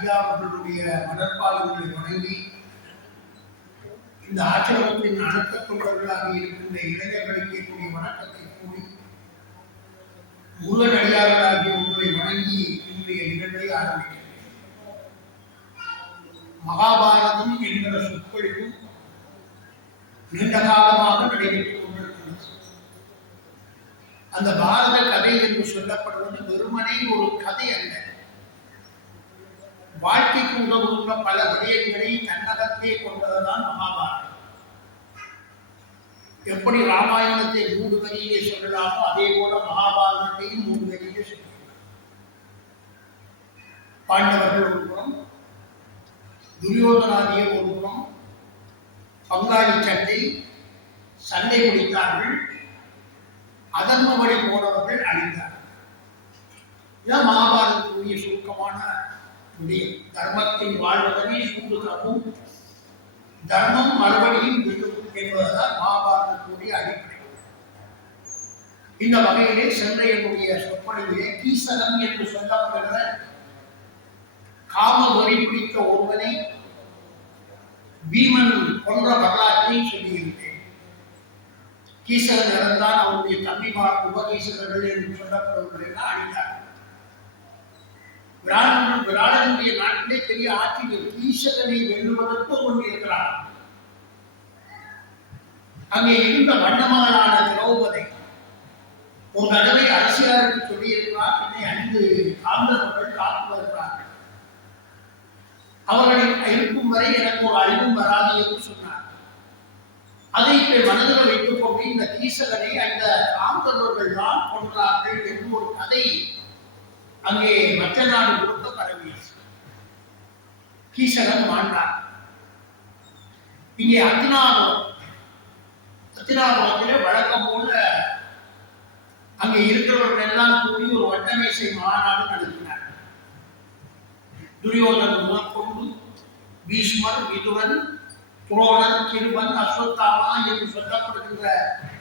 ஐயா அவர்களுடைய மலர்பாதங்களை வணங்கி இந்த ஆசிரமத்தின் அழுத்தக் கொண்டவர்களாக இருக்கின்ற இளைஞர்களுக்கு என்னுடைய வணக்கத்தை கூறி முருகனடியார்களாகிய உங்களை வணங்கி இன்றைய நிகழ்வை ஆரம்பிக்கிறேன். மகாபாரதம் என்கிற சொற்பொழிவு நீண்ட காலமாக நடைபெற்றுக் கொண்டிருக்கிறது. அந்த பாரத கதை என்று சொல்லப்படுவது வெறுமனே ஒரு கதை அல்ல. வாழ்க்கைக்கு உதவுகின்ற பல விடயங்களை தன்னகத்தே கொண்டதுதான் மகாபாரதம். எப்படி ராமாயணத்தை 3 வரியிலே சொல்லலாமோ அதே போல மகாபாரதத்தையும் 3 வரியிலே சொல்லலாம். பாண்டவர்கள் ஒரு புறம், துரியோதனாதியர் ஒரு புறம், பங்காளி சண்டை முடித்தார்கள், அதர்ம வழி போனவர்கள் அழிந்தார்கள். இதுதான் மகாபாரதத்துடைய சுருக்கமான விடயம். தர்மத்தின் வாழ்வதனை சூடு கம்பும் தர்மம் மறுபடியும் விடும் என்பதுதான் மகாபாரதத்துடைய அடிப்படை. இந்த வகையிலே சென்ற என்னுடைய சொற்பொழிவிலே கீசகன் என்று சொல்லப்படுகிற காம வரி பிடித்த ஒருவனை பீமன் கொன்ற வரலாற்றை சொல்லியிருந்தேன். கீசகன் இறந்தான், அவருடைய தம்பிமார் உபகீசகர்கள் என்று சொல்லப்படுவதை அழிந்தார். விராடனுடைய நாட்டிலே பெரிய ஆட்சிகள் கீசகனை வெல்லுவதற்கு ஒன்று இருக்கிறார். அங்கே இருந்த வண்ணமகளான திரௌபதி ஒரு தடவை அரசியாருக்கு சொல்லியிருக்கிறார், என்னை 5 காந்தர்கள் காத்து வருகிறார்கள், அவர்களின் இருக்கும் வரை எனக்கு ஒரு அழிவும் வராது என்று சொன்னார். அதை மனதில் வைத்துக் கொண்டு இந்த கீசகனை அந்த காந்தர்கள் தான் கொன்றார்கள் என்று ஒரு கதை அங்கே மற்ற நாடு கொடுத்த பரவியது. கீசகன் மாண்டார். இங்கே அத்தினாபுரத்திலே வழக்கம் போல அங்கே இருக்கிறவர்கள் எல்லாம் கூடி ஒரு வட்டமேசை மாநாடு நடத்தினார். துரியோதனன் முதற்கொண்டு பீஷ்மர், விதுரன், துரோணர், கிருபன், அஸ்வத்தாமா என்று சொல்லப்படுகின்ற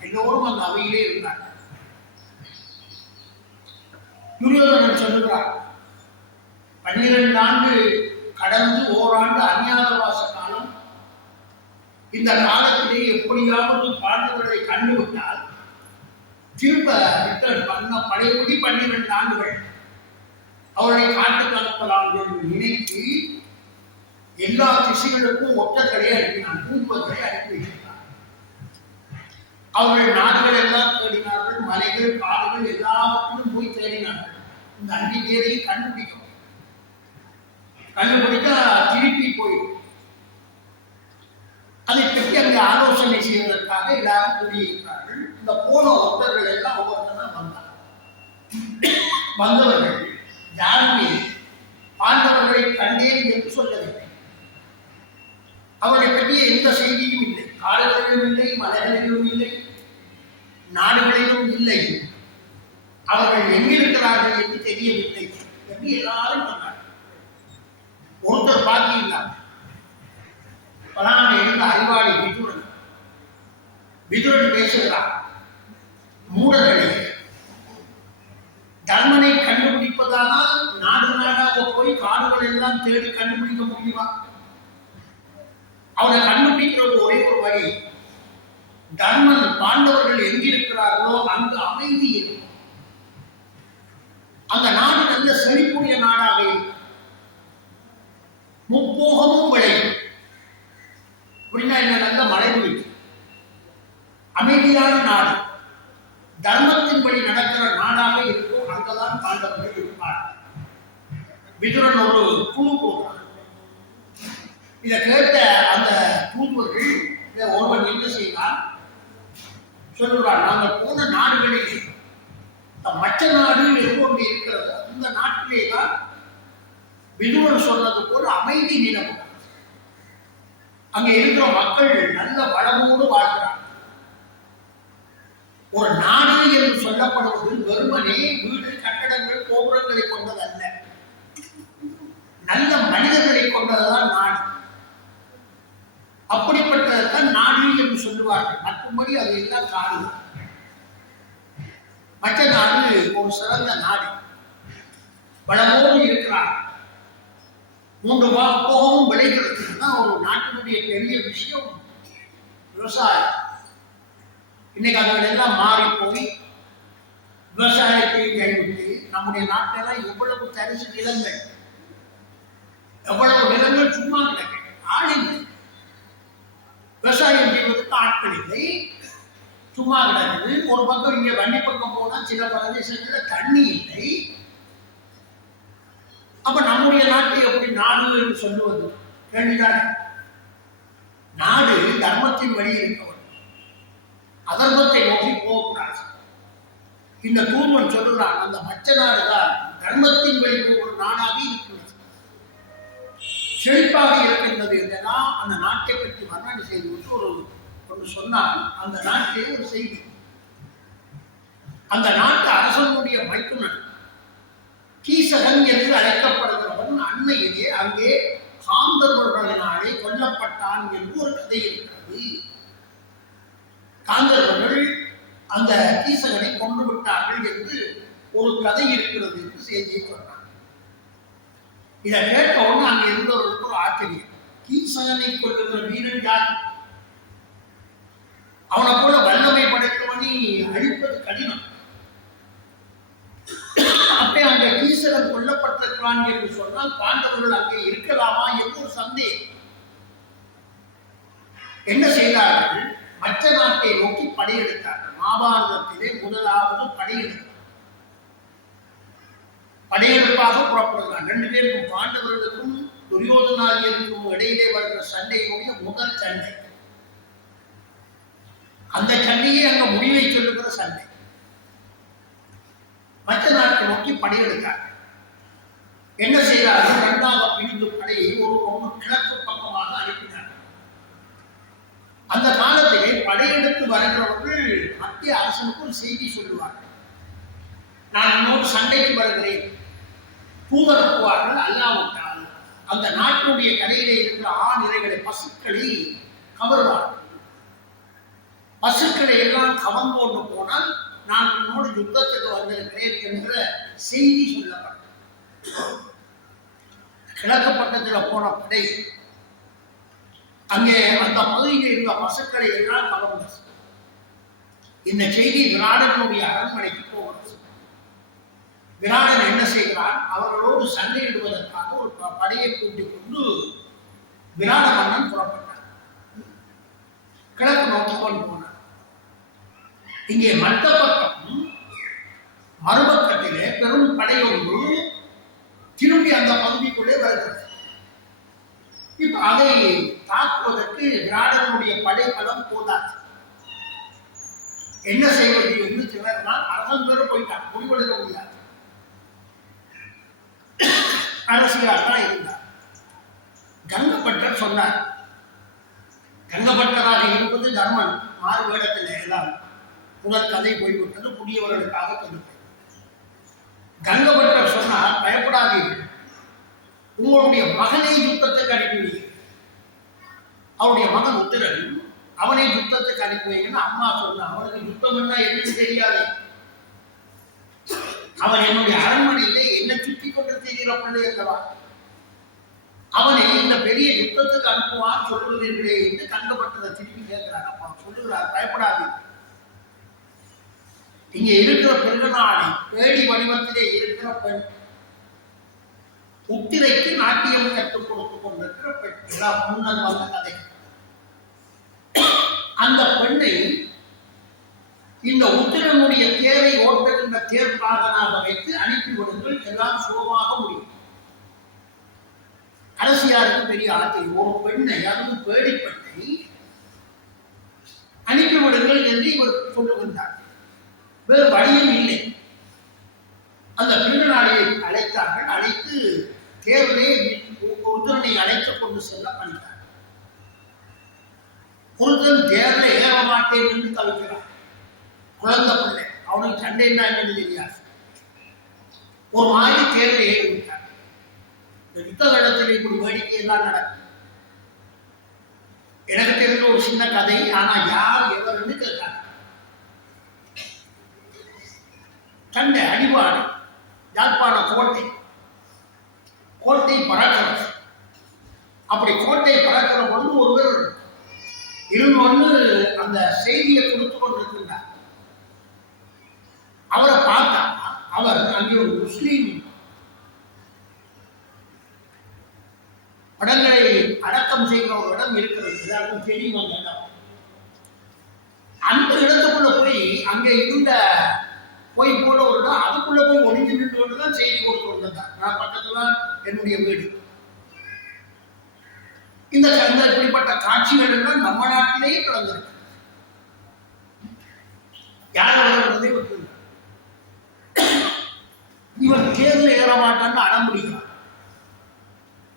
எல்லோரும் அந்த அவையிலே இருந்தார். துரியோதனன் சொல்லுகிறார், 12 ஆண்டு கடந்து ஓராண்டு அஞ்ஞாதவாச காலம். இந்த காலத்திலே எப்படியாவது பாண்டவர்களை கண்டுவிட்டால் திரும்ப ரிட்டர்ன் பண்ண பழையபடி 12 ஆண்டுகள் அவர்களை காட்டுக்கு அனுப்பலாம் என்று நினைத்து எல்லா திசைகளுக்கும் ஒற்றர்களை அனுப்பினான், தூதுவர்களை அனுப்பி வைத்திருந்தார். அவர்கள் நாடுகள் எல்லாம் தேடினார்கள், மலைகள் காடுகள் எல்லாவற்றிலும் போய் தேடினார்கள். இந்த 5 பேரையும் கண்டுபிடிக்க திருப்பி போயிடும். அதை பற்றி அங்கே ஆலோசனை செய்வதற்காக எல்லாரும் கூடியிருக்கிறார்கள். இந்த போன ஒற்றர்கள் எல்லாம் ஒவ்வொருத்தரும் வந்தவர்கள் யாருமே பாண்டவர்களை கண்டேன் என்று சொல்லவில்லை. அவர்களை பற்றிய எந்த செய்தியும் இல்லை. காடுகளிலும் இல்லை, மலைகளிலும் இல்லை, நாடுகளிலும் இல்லை. அவர்கள் எங்கிருக்கிறார்கள் என்று தெரியவில்லை என்று எல்லாரும் சொன்னார்கள். ஒருத்தர் பாக்கியிருந்தார். பலான இருந்த அறிவாளி விதுரன் பேசுகிறார், மூடர்களே, தர்மனை கண்டுபிடிப்பதானால் நாடு நாடாக போய் காடுகள் எல்லாம் தேடி கண்டுபிடிக்க முடியுமா? அவனை கண்டுபிடிக்கிற ஒரே ஒரு வழி, தர்மன் பாண்டவர்கள் எங்கிருக்கிறார்களோ அங்கு அமைதி இருக்கும். அந்த நாடு நல்ல செழிப்புடைய நாடாக இருக்கும், முப்போகமும் விளையும். அப்படின்னா என்ன? நல்ல மழை பெய்யும், அமைதியான நாடு, தர்மத்தின்படி நடக்கிற நாடாக இருக்கும். அங்கதான் பாண்டவர்கள் இருப்பார். விதுரன் ஒரு குழு போடுறார். இதை கேட்ட அந்த தூதுவர்கள் ஒருவன் என்ன செய்தார் சொல்லுறார், நாங்கள் போன நாடுகளில் மற்ற நாடு எங்கொண்டு இருக்கிறது, அந்த நாட்டிலே தான் விதுரன் சொன்னது போல அமைதி நிலவும். அங்கே இருக்கிற மக்கள் நல்ல வளமோடு வாழ்கிறார். ஒரு நாடு என்று சொல்லப்படுவது வெறுமனே வீடு, கட்டடங்கள், கோபுரங்களை கொண்டதல்ல, நல்ல மனிதர்களை கொண்டதுதான் நாடு. அப்படிப்பட்டதான் நாடு என்று சொல்லுவார்கள். மற்றபடி அது எல்லாம் காடு. மற்ற நாடு ஒரு சிறந்த நாடு, வளமோடு இருக்கிறார். போகவும் விளைகிறது. ஒரு நாட்டினுடைய பெரிய விஷயம் விவசாயம். இன்னைக்கு அதுகள் எல்லாம் மாறி போய் விவசாயத்தை கைவிட்டு நம்முடைய நாட்டெல்லாம் எவ்வளவு தரிசு நிலங்கள், எவ்வளவு நிலங்கள் சும்மா கிடக்கு, ஆளில்லை. விவசாயம் செய்வதற்கு ஆட்கள் இல்லை, சும்மா கிடக்குது. ஒரு பக்கம் இங்க வண்டி பக்கம் போனா சில பிரதேசங்களில் தண்ணி இல்லை. அப்ப நம்முடைய நாட்டை எப்படி நாடு என்று சொல்லுவது? கேள்விதான். நாடு தர்மத்தின் வழி இருக்க வேண்டும், அதர்மத்தை நோக்கி போகக்கூடாது. இந்த தூர்வன் சொல்லுகிறான், அந்த மச்ச நாடுதான் தர்மத்தின் வழி ஒரு நாடாக இருக்கிறது, செழிப்பாக இருக்கின்றது என்றெல்லாம் அந்த நாட்டை பற்றி வர்ணனை செய்துவிட்டு ஒன்று சொன்னால், அந்த நாட்டிலே ஒரு செய்தி. அந்த நாட்டு அரசனுடைய மைத்துனன் கீசகன் என்று அழைக்கப்படுகிறவன் அண்மையிலே அங்கே காந்தர்வர்களினாலே கொல்லப்பட்டான் என்று ஒரு கதை இருக்கிறது. காந்தர்வர்கள் அந்த கீசகனை கொண்டு விட்டார்கள் என்று ஒரு கதை இருக்கிறது என்று செய்தியை சொன்னார். இதை கேட்ட உடனே அங்கே இருந்தவர்களுக்கு ஒரு ஆச்சரியம். கீசகனை கொள்ளுகிற வீரன் யார்? அவனை போல வல்லமை படைத்தவனை அழிப்பது கடினம். அப்பே அந்த கீசகன் கொல்லப்பட்டிருக்கிறான் என்று சொன்னால் பாண்டவர்கள் அங்கே இருக்கலாமா என்று ஒரு சந்தேகம். என்ன செய்தார்கள்? மற்ற நாட்டை நோக்கி படையெடுத்தார்கள். மகாபாரதத்திலே முதலாவது படையெடுப்பாக புறப்படுகிறார். 2 பேருக்கும், பாண்டவர்களுக்கும் துரியோதனாரியருக்கும் இடையிலே வருகிற சண்டையினுடைய முதல் சண்டை. அந்த சண்டையே அங்க முடிவை சொல்லுகிற சண்டை. மற்ற நாட்டை நோக்கி படையெடுத்தார்கள். என்ன செய்தார்கள்? 2ஆக பிரிந்து படையை ஒரு கிழக்கு பக்கமாக அனுப்பினார்கள். அந்த காலத்திலே படையெடுத்து வருகிறவர்கள் மத்திய அரசனுக்கு ஒரு செய்தி சொல்லுவார்கள். நான் இன்னொரு சண்டைக்கு வருகிறேன், தூதர் அனுப்புவார்கள். அல்லாவிட்டால் அந்த நாட்டினுடைய கரையிலே இருக்கிற இறைகளை, பசுக்களை கவர்வார்கள். பசுக்களை எல்லாம் கவர்ந்தோண்டு போனால் நான் என்னோடு யுத்தத்துக்கு வந்திருக்கிறேன் என்ற செய்தி சொல்லப்பட்டது. கிழக்கு பக்கத்தில் போன படை அங்கே அந்த பகுதியில் இருந்த பசுக்களை எல்லாம் கவர்ந்தது. இந்த செய்தி விராடனுடைய அரண்மனைக்கு போகிறது. விராடன் என்ன செய்கிறான்? அவர்களோடு சண்டையிடுவதற்காக ஒரு படையை கூட்டிக் கொண்டு விராட மன்னன் புறப்பட்டார். கிழக்கு நோக்கி கொண்டு போனார். இங்கே மற்ற பக்கம் மறுபக்கத்திலே பெரும் படையொன்று திரும்பி அந்த பகுதிக்குள்ளே வருகிறது. இப்ப அதை தாக்குவதற்கு விராடனுடைய படைபலம் போதாது. என்ன செய்வது என்று சிலர் அரசன் பேர் போயிட்டார், முடிவெடுக்க முடியாது. அரசியார் தான் இருந்தார். கங்கப்பட்டர் சொன்னார். கங்கப்பட்டராக இருப்பது தர்மன். மாறு வேடத்தில் எல்லாம் புனர் கதை போய்விட்டது, புதியவர்களுக்காக சொல்லுங்கள். கங்கப்பட்டர் சொன்னார், பயப்படாதீர்கள், உங்களுடைய மகனை யுத்தத்துக்கு அனுப்பினீர்கள். அவருடைய மகன் உத்திரன், அவனை யுத்தத்துக்கு அனுப்புவீங்கன்னு அம்மா சொன்னான். அவனுக்கு யுத்தம் என்ன என்று தெரியாது. அவன் என்னுடைய அரண்மனையிலே என்ன சுற்றி கொண்டு தெரிகிற பிள்ளை அல்லவா, அவனை இந்த பெரிய யுத்தத்துக்கு அனுப்புவான் சொல்லுகிறீர்களே என்று கங்கப்பட்டதை திருப்பி கேட்கிறார். அப்பா சொல்லுகிறார், பயப்படாது, இங்கே இருக்கிற பெருநாளை பேடி வடிவத்திலே இருக்கிற பெண், உத்திரைக்கு நாட்டியம் கற்றுக் கொடுத்துக் கொண்டிருக்கிற பெண், முன்னர் வந்த கதை. அந்த பெண்ணை இந்த உத்திரனுடைய தேரை ஓட்டுகின்ற தேர்ப்பாகனாக வைத்து அனுப்பிவிடுங்கள், எல்லாம் சுலபமாக முடியும். அரசியாருக்கு பெரிய ஆச்சரியம். ஒரு பெண்ணை, அதுவும் பேடி பெண்ணை அனுப்பிவிடுங்கள் என்று இவர் சொல்லுகின்றார். வேறு வழியும் இல்லை. அந்த பெருநாளையை அழைத்தார்கள். அழைத்து தேர்விலே உத்திரனை அழைத்து கொண்டு செல்ல பண்ணினார். ஒருத்தன் தேர்ல ஏற மாட்டேன் என்று தவிர்க்கிறான். குழந்தை பிள்ளை, அவனுக்கு சண்டை என்னன்னு தெரியாது. ஒரு மாதிரி தேர்ல ஏறி விட்டார். இந்த யுத்த இடத்தில் இப்படி வேடிக்கை எல்லாம் நடக்கும். எனக்கு தெரிந்த ஒரு சின்ன கதை, ஆனா யார் எவர்னு கேட்காங்க. சண்டை, அடிபாடு, யாழ்ப்பாண கோட்டை பறக்கிறது. அப்படி கோட்டை பறக்கிற பொழுது ஒருவர் இருந்து வந்து அந்த செய்தியை கொடுத்து கொண்டிருக்கிறார். அவரை பார்த்தா அவர் அங்கே ஒரு முஸ்லீம் படங்களை அடக்கம் செய்கிற ஒரு இடம் இருக்கிறது, எல்லாருக்கும் தெரியும் அந்த இடம். அந்த இடத்துக்குள்ள போய் அங்கே இருந்த போய் போல ஒரு இடம், அதுக்குள்ள போய் ஒளிஞ்சு நின்று கொண்டுதான் செய்தி கொடுத்து கொண்டிருந்தார். நான் பக்கத்துல என்னுடைய வீடு. இந்த இப்படிப்பட்ட காட்சிகள் எல்லாம் நம்ம நாட்டிலேயே நடந்திருக்கு. யார் வருவதை விட்டு இவன் தேர்தல் ஏற மாட்டான்னு அடம் பிடிக்கிறான்.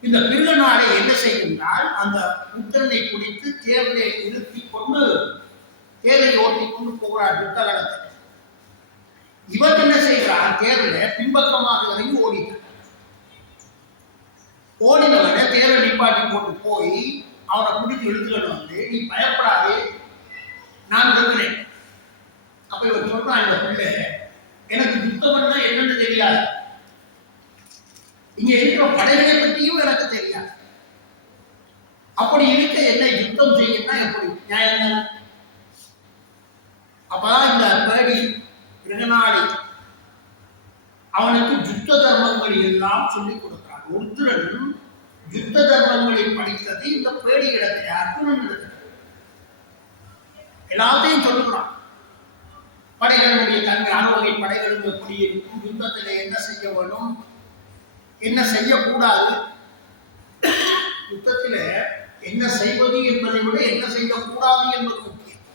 இந்த பிள்ளை நாளை என்ன செய்கின்றால் அந்த புத்திரனை குடித்து தேர்தலை நிறுத்தி கொண்டு தேரை ஓட்டி கொண்டு போகிறார் புத்தகத்தை. இவர் என்ன செய்கிறார், தேர்தலை பின்பக்கமாக இறங்கி ஓடினார். ஓடினவனை தேரை நிப்பாட்டி போட்டு போய் அவனை குடித்து இழுத்துக்கிட்டு வந்து, நீ பயப்படாதே நான் இருக்கிறேன். அப்ப இவர் சொல்றான், இந்த பிள்ளை எனக்கு யுத்தம்னா என்னன்னு தெரியாது, இங்க இருக்கிற படைகளை பற்றியும் எனக்கு தெரியாது, அப்படி இருக்க என்ன யுத்தம் செய்யணும்னா எப்படி நியாயம்? அப்பதான் இந்த பேடி இரநாடி அவனுக்கு யுத்த தர்மங்கள் எல்லாம் சொல்லிக் கொடுக்கிறான். ஒருத்தரன் யுத்த தர்மங்களை படித்தது இந்த பேடி இடத்துல அர்ஜுனன் இடத்துல எல்லாத்தையும் சொல்லுகிறான். படைகளுடைய தன்மை, அறுவகை படைகளும் எப்படி இருக்கும், யுத்தத்தில் என்ன செய்ய வேணும், என்ன செய்யக்கூடாது, யுத்தத்தில் என்ன செய்வது என்பதை விட என்ன செய்யக்கூடாது என்பது முக்கியம்.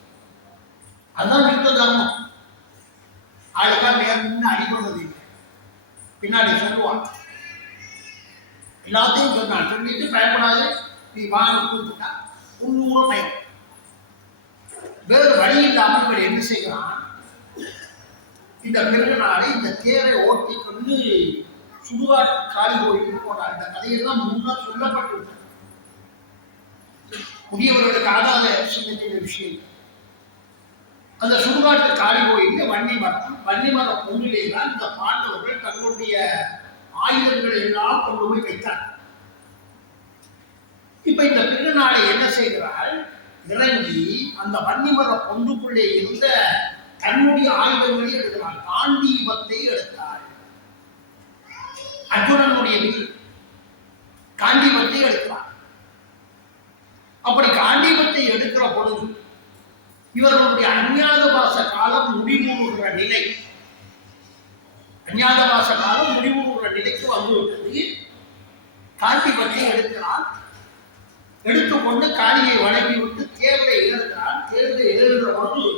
அதுதான் யுத்த தர்மம். ஆளுக்கா நேர்ந்து அடிபடுவது இல்லை, பின்னாடி சொல்லுவான். எல்லாத்தையும் சொன்னான். சொல்லிட்டு பயப்படாது, நீ வாங்க கூப்பிட்டா உள்ளூர பயம். வேறு வழி இல்லாமல் இவர் என்ன செய்கிறான், இந்த பிறநாளை இந்த தேரை ஓட்டி கொண்டு சுடுகாட்டு காளி கோயிலுக்கு போனார். இந்த கதையெல்லாம் முன்னால் சொல்லப்பட்டு புதியவர்களுக்கு ஆகாத சின்ன விஷயம். அந்த சுடுகாட்டு காளி கோயிலில் வன்னிமர பொங்கிலே தான் இந்த பாண்டவர்கள் தங்களுடைய ஆயுதங்களை எல்லாம் கொண்டு போய் வைத்தார். இப்ப இந்த பிறநாளை என்ன செய்கிறாள், இறங்கி அந்த வன்னிமர பொந்துக்குள்ளே இருந்த தன்னுடைய ஆயுதங்களை எடுக்கிறாள். காண்டீபத்தை எடுத்தாள். அர்ஜுனனுடைய வில் காண்டீபத்தை எடுக்கிறார். அப்படி காண்டீபத்தை எடுக்கிற பொழுது இவர்களுடைய அஞ்ஞாதவாச காலம் முடிவுறுகிற நிலை, அஞ்ஞாதவாச காலம் முடிவுறுகிற நிலைக்கு வந்துவிட்டது. காண்டீபத்தை எடுக்கிறார். எடுத்துக்கொண்டு காளியை வணங்கிவிட்டு தேர்வை ஏறுகிறார். தேர்வை ஏறுகிற பொழுது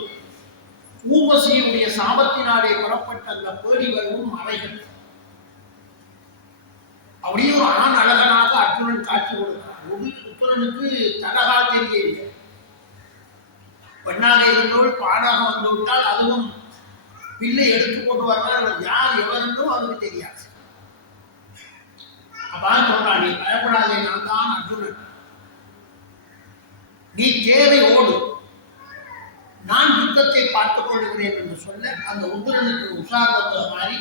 ஊர்வசியினுடைய சாபத்தினாலே புறப்பட்ட அந்த பேடிவரும் மலைகள் அப்படியே ஒரு ஆண் அழகனாக அர்ஜுனன் காட்சி கொடுக்கிறார். புத்திரனுக்கு தடகா தெரியவில்லை. பெண்ணாக இருந்தோடு பாடாக வந்து விட்டால் அதுவும் பிள்ளை எடுத்துக்கொண்டு வர்றார். யார் எவர் என்றும் அவருக்கு தெரியாது. அப்பதான் சொல்றான், நீ பயப்படாதே, நான் தான் அர்ஜுனன், நீ தேரை ஓடு, நான் யுத்தத்தை பார்த்துக் கொள்கிறேன் என்று சொல்ல அந்த உத்திரனுக்கு உஷார் வந்த மாதிரி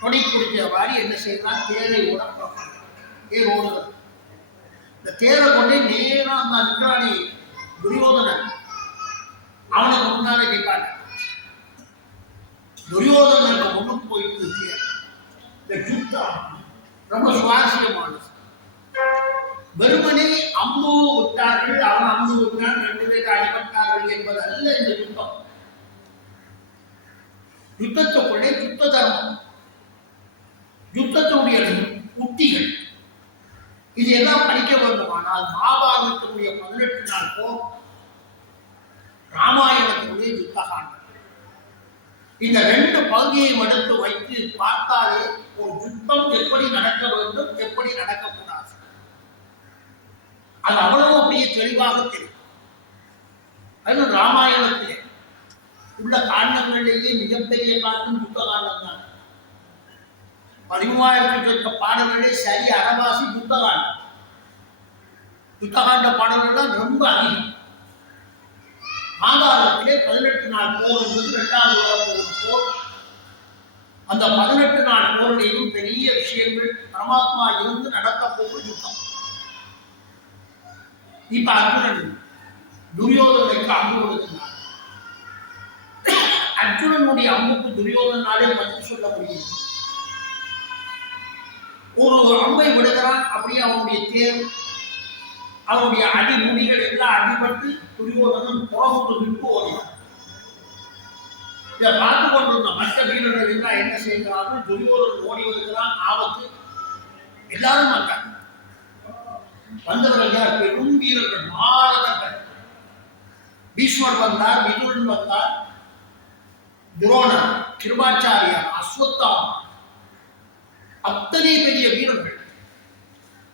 கொடி குடிக்கிற மாதிரி என்ன செய்யலாம், தேரை ஓட தேர் ஓடுகிறது. இந்த தேரை கொண்டே நேரம் அந்த அன்றாடி துரியோதனன் அவனுக்கு முன்னாலே கேட்பாங்க. துரியோதனனுக்கு முன்னுக்கு போயிட்டு தேர். இந்த யுத்தம் ரொம்ப சுவாரஸ்யமானது. வெறுமனே அம்பு விட்டார்கள், அவன் அம்பு விட்டான், 2 பேர் அடிபட்டார்கள் என்பது அல்ல இந்த யுத்தம். யுத்தத்துக்குள்ளே யுத்த தர்மம், யுத்தத்தினுடைய உத்திகள், இது எல்லாம் படிக்க வேண்டுமானால் மகாபாரதத்தினுடைய 18 நாள் போர், ராமாயணத்தினுடைய யுத்த காண்டம், இந்த 2 பகுதியை எடுத்து வைத்து பார்த்தாலே ஒரு யுத்தம் எப்படி நடக்க வேண்டும், எப்படி நடக்கக்கூடாது, அது அவ்வளவு அப்படியே தெளிவாக தெரியும். அது ராமாயணத்திலே உள்ள காண்டங்களிலேயே மிகப்பெரிய காண்டம் யுத்த காண்டம் தான். 13,000 பாடல்களே சரி அறவாசி யுத்த காண்டம். யுத்த காண்ட பாடல்கள் தான் ரொம்ப அதிகம். மகாபாரதத்திலே 18 நாள் போர் என்பது 2வது உலக போர். அந்த 18 நாள் போரிலேயும் பெரிய விஷயங்கள் பரமாத்மா இருந்து நடக்க போகும் யுத்தம். இப்ப அர்ஜுனன் துரியோதனுக்கு அம்பு கொடுக்கிறார். அர்ஜுனனுடைய அம்புக்கு துரியோதனாலே பதில் சொல்ல முடியும். ஒரு அம்பை விடுகிறான், அப்படியே அவனுடைய தேர், அவனுடைய அடிமுடிகள் எல்லாம் அடிபட்டு துரியோதனன் புறமுட்டு விட்டு ஓடினான். இதை பார்த்து கொண்டிருந்த மற்ற வீரர்கள் எல்லாம் என்ன செய்கிறார்கள்? துரியோதனன் ஓடி வருகிறான், ஆபத்து. எல்லாரும் வந்தாங்க. வந்தவர்கள் யார்? பெரும் வீரர்கள், மாணவர்கள். பீஷ்மர் வந்தார், விதுரன் வந்தார், துரோணர், கிருபாச்சாரியார், அஸ்வத்தாம, அத்தனை பெரிய வீரர்கள்.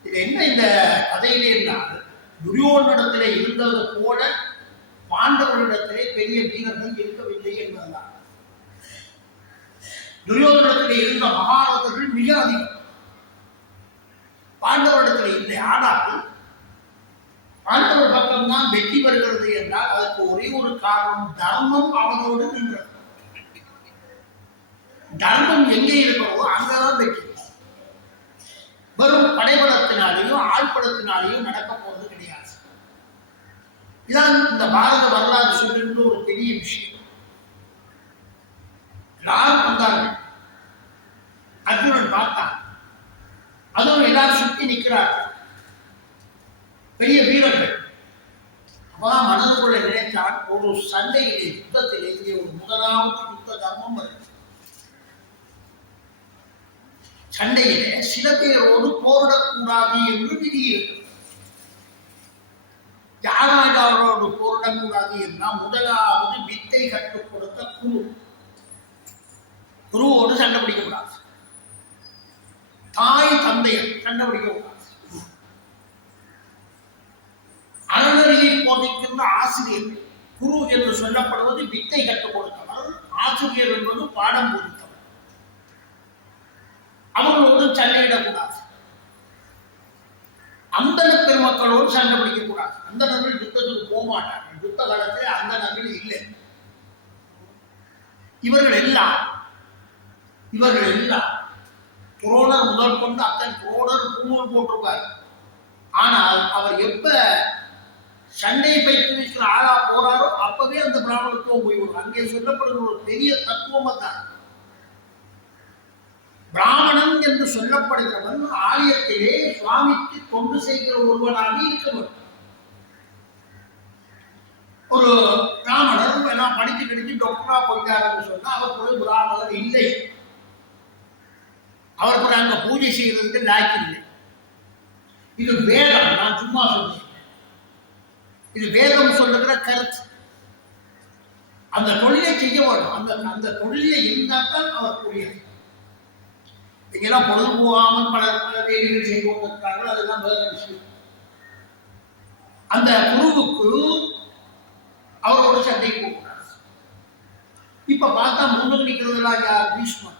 இது என்ன இந்த கதையிலே என்றால், துரியோதனிடத்திலே இருந்தது போல பாண்டவரிடத்திலே பெரிய வீரர்கள் இருக்கவில்லை என்பதுதான். துரியோதனிடத்திலே இருந்த மகாரதர்கள் மிக அதிகம், பாண்டவரிடத்திலே இல்லை. ஆனால் பாண்டவர் பக்கம்தான் வெற்றி பெறுகிறது என்றால் அதற்கு ஒரே ஒரு காரணம், தர்மம் அவனோடு நின்றது. தர்மம் எங்கே இருக்கிறதோ அங்கதான் வெற்றி. வெறும் படைபலத்தினாலேயும் ஆழ்பலத்தினாலேயும் நடக்க போறது கிடையாது. இதான் இந்த பாரத வரலாறு சொல்லிட்டு ஒரு பெரிய விஷயம். எல்லாரும் வந்தார்கள், அர்ஜுனன் பார்த்தான், அதுவும் எல்லாரும் சுற்றி நிற்கிறார்கள், பெரிய வீரர்கள். அப்பதான் மனதுக்குள்ள நினைத்தான், ஒரு சண்டையிலே, யுத்தத்திலே இங்கே ஒரு முதலாவது யுத்த தர்மம் வருது. சண்டையிலே சில பேரோடு போரிடக்கூடாது என்று விதி இருக்கு. யாராக அவரோடு போரிடக்கூடாது என்றால், முதலாவது வித்தை கற்றுக் கொடுத்த குரு, குருவோடு சண்டை பிடிக்கக்கூடாது. தாய் தந்தையர் சண்டை பிடிக்கக்கூடாது. அறநெறியை போதிக்கின்ற ஆசிரியர், குரு என்று சொல்லப்படுவது வித்தை கற்றுக் கொடுத்தவர். ஆசிரியர் என்பது பாடம் போதித்தவர். அவர்களோடு சண்டையிடக்கூடாது. அந்தன பெருமக்களோடு சண்டை பிடிக்கக்கூடாது. அந்தனர்கள் யுத்தத்துக்கு போக மாட்டார்கள். யுத்த காலத்தில் அந்தனர்கள் இல்லை. இவர்கள் எல்லாம் துரோணர் முதல் கொண்டு அத்தனை துரோணர் பூணூல் போட்டிருப்பார். ஆனால் அவர் எப்ப சண்டையை பயிற்றுவிக்கிற ஆளா போறாரோ அப்பவே அந்த பிராமணத்துவம் போய்விடும். அங்கே சொல்லப்படுகிற ஒரு பெரிய தத்துவம் தான், பிராமணன் என்று சொல்லப்படுகிறவன் ஆலயத்திலே சுவாமிக்கு தொண்டு செய்கிற ஒருவனாக இருக்க வேண்டும். ஒரு பிராமணர் எல்லாம் படித்து கிடைத்து டாக்டரா போயிட்டாருன்னு சொன்னா அவர் போய் பிராமணர் இல்லை. அவர் கூட அங்க பூஜை செய்யறதுக்கு லாய்க்கு இல்லை. இது வேதம், நான் சும்மா சொல்றேன். இது வேதம் சொல்லுகிற கருத்து. அந்த தொழிலை செய்ய வேண்டும். அந்த தொழிலை இருந்தால் தான் அவர் கூடியது. இங்கெல்லாம் பொழுது போகாமல் பல வேலைகள் செய்து கொண்டிருக்கிறார்கள். அதுதான் வேற விஷயம். அந்த குருவுக்கு அவரோட சண்டை போகிறார். இப்ப பார்த்தா முன்னுக்கு நிற்கிறதுலாம் யார்? பீஷ்மர்,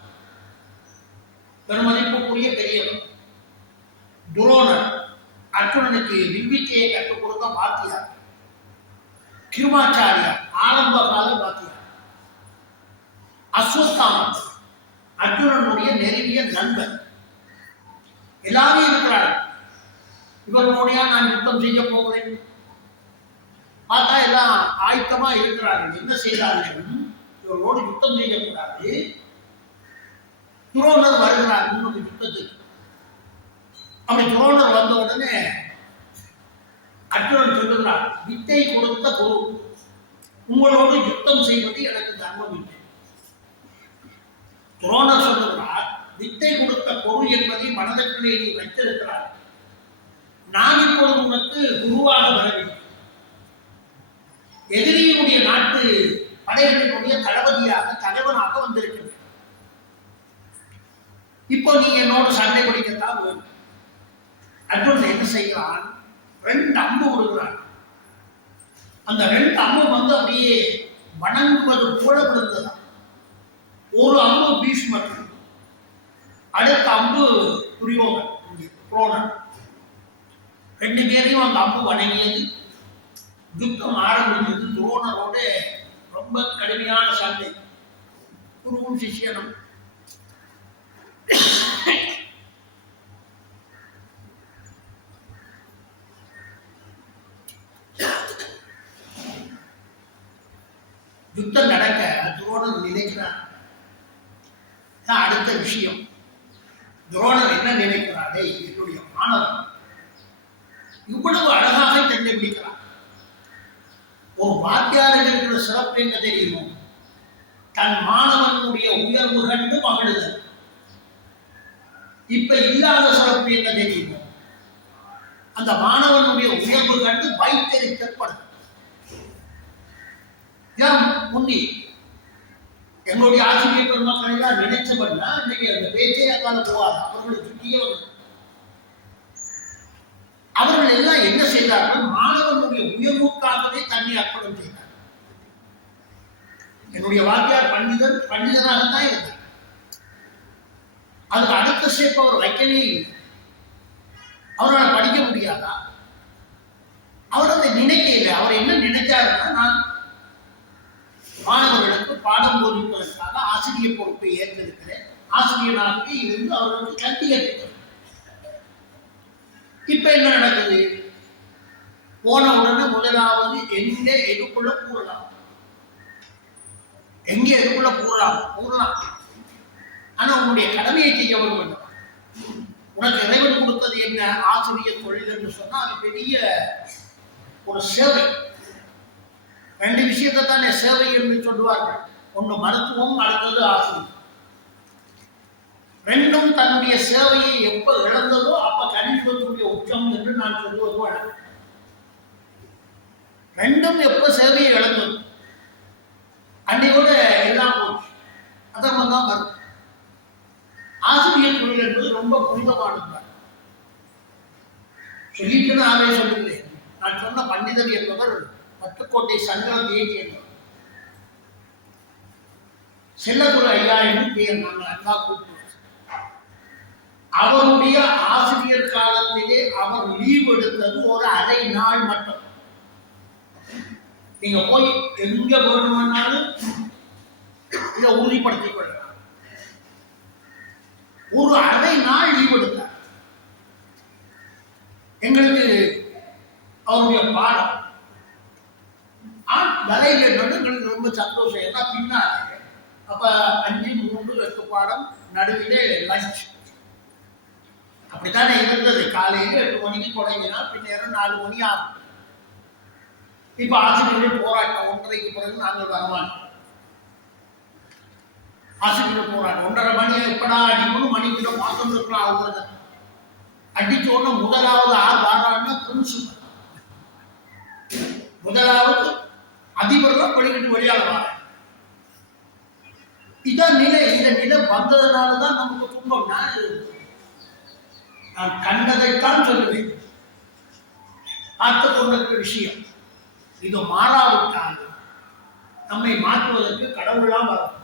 பெருமதிப்புக்குரிய பெரியவர். துரோணர், அர்ஜுனனுக்கு வில்வித்தையை கற்றுக் கொடுத்த வாத்தியார். கிருபாச்சாரியார், ஆரம்ப கால வாத்தியார். அஸ்வத்தாமன், அர்ஜுனனுடைய நெருங்கிய நண்பர். எல்லாரும் இருக்கிறார்கள். இவர்களுடைய நான் யுத்தம் செய்ய போகிறேன். பார்த்தா எல்லாம் ஆயத்தமா இருக்கிறார்கள். என்ன செய்தார்கள்? இவர்களோடு யுத்தம் செய்யக்கூடாது. துரோணர் வருகிறார் முன்னுக்கு யுத்தத்துக்கு. அப்படி துரோணர் வந்த உடனே அர்ஜுனன் சொல்லுகிறார், வித்தை கொடுத்த குரு, உங்களோடு யுத்தம் செய்வது எனக்கு தர்மம் இல்லை. துரோணர் சொல்லுகிறார், வித்தை கொடுத்த பொருள் என்பதை மனதிற்குள்ளே நீ வைத்திருக்கிறார். நான் இப்பொழுது உனக்கு குருவாக வரவில்லை. எதிரியினுடைய நாட்டு படைகளினுடைய தளபதியாக, தலைவனாக வந்திருக்கின்றன. இப்போ நீ என்னோடு சண்டை பிடிக்கத்தான் வேணும். அர்ஜுனன் என்ன செய்கிறான்? 2 அம்பு விடுகிறான். அந்த 2 அம்பு வந்து அப்படியே வணங்குவது போல விழுந்ததான். ஒரு அம்பு பீஷ்மர், அடுத்த அம்பு துரோணர். 2 பேரையும் அந்த அம்பு வணங்கியது. யுத்தம் ஆரம்பித்தது. துரோணரோட ரொம்ப கடுமையான சண்டை. குருவும் சிஷ்யனும். யுத்தம் நடக்க துரோணர் நினைக்கிறார். அடுத்த விஷயம், துரோணர் என்ன நினைக்கிறாரே, என்னுடைய மாணவன் இவ்வளவு அழகாக கண்டுபிடிக்கிறார். ஒரு வாத்தியாரில் இருக்கிற சிறப்பு என்ன தெரியுமோ, தன் மாணவனுடைய உயர்வு கண்டு மகிழுதல். இப்ப இல்லாத சிறப்பு என்ன தெரியுமோ, அந்த மாணவனுடைய உயர்வு கண்டு வைத்தறிக்கப்படும். முன்னி எங்களுடைய ஆசிரியர் பெருமக்கள் எல்லாம் நினைச்சபடினா இன்னைக்கு அந்த பேச்சே அங்கால போவார். அவர்களை சுற்றியே அவர்கள் எல்லாம் என்ன செய்தார்கள், மாணவனுடைய உயர்வுக்காகவே தன்னை அர்ப்பணம் செய்தார். என்னுடைய வாத்தியார் பண்டிதராகத்தான் இருந்தார். அதுக்கு அடுத்த ஸ்டெப் அவர் வைக்கவே இல்லை. அவரால் படிக்க முடியாதா? அவர் அதை நினைக்க இல்லை. அவர் என்ன நினைச்சாருன்னா, நான் மாணவர்களுக்கு பாடம் போதிப்பதற்காக ஆசிரியர் பொறுப்பை ஏற்றிருக்கிறேன், ஆசிரியராகவே இருந்து அவர்களுக்கு கல்வி கற்பிக்கிறேன். இப்ப என்ன நடக்குது, போன உடனே முதலாவது எங்கே எதுக்குள்ள கூறலாம், எங்கே எதுக்குள்ள கூறலாம். ஆனா உன்னுடைய கடமையை செய்ய வேண்டும். உனக்கு இறைவன் கொடுத்தது என்ன, ஆசிரியர் தொழில் என்று சொன்னா அது பெரிய ஒரு சேவை. ரெண்டு விஷயத்தை தானே சேவை என்று சொல்லுவார்கள். ஒன்று மருத்துவம், அடுத்தது ஆசிரியர். ரெண்டும் தன்னுடைய சேவையை எப்ப இழந்ததோ அப்ப கணிப்பதற்குரிய உச்சம் என்று நான் சொல்லுவது வழக்கம். ரெண்டும் எப்ப சேவையை இழந்தது அன்னையோட எல்லாம் போச்சு. அதர்மம் தான் வரும். ஆசிரியர் தொழில் என்பது ரொம்ப புனிதமானது. சொல்லிட்டு நானே சொல்லுகிறேன். நான் சொன்ன பண்டிதர் என்பவர் பட்டுக்கோட்டை சங்கரத்தையை சேர்ந்தவர். செல்லதுரை ஐயா என்று பெயர். நாங்கள் அண்ணா கூப்பிடுவோம். அவருடைய ஆசிரியர் காலத்திலே அவர் லீவ் எடுத்தது ஒரு அரை நாள் மட்டும். நீங்க போய் எங்க வேணும்னாலும் இதை உறுதிப்படுத்திக் கொள்ளலாம். ஒரு அரை நாள் லீவ் எடுத்தார். எங்களுக்கு அவருடைய பாடம் வரையில எங்களுக்கு ரொம்ப சந்தோஷம். ஏன்னா பின்னாலே அப்ப 5, 3, 8 பாடம், நடுவிலே லஞ்ச். அப்படித்தானே இருந்தது. காலையில 8 மணிக்கு தொடங்கினா பின்னேரம் 4 மணி ஆகும். இப்ப ஆசிரியர்கள் போராட்டம் 1:30க்கு பிறகு நாங்கள் வரமாட்டோம். ஆசிரியர்கள் போராட்டம் 1:30 மணி எப்படா அடிக்கணும், மணிக்கு மாசம் இருக்கலாம். அவங்க அடிச்ச உடனே முதலாவது ஆள் வாரான்னா பிரின்சிபல், முதலாவது அதிபர் தான் படிக்கிட்டு வெளியாக வார. இதான் நிலை. இந்த நிலை வந்ததுனாலதான் நமக்கு துன்பம். நான் கண்டதைத்தான் சொல்லுவேன். பார்த்து கொண்டிருக்கிற விஷயம் இது மாறாவிட்டால் நம்மை மாற்றுவதற்கு கடவுள்லாம் வரும்.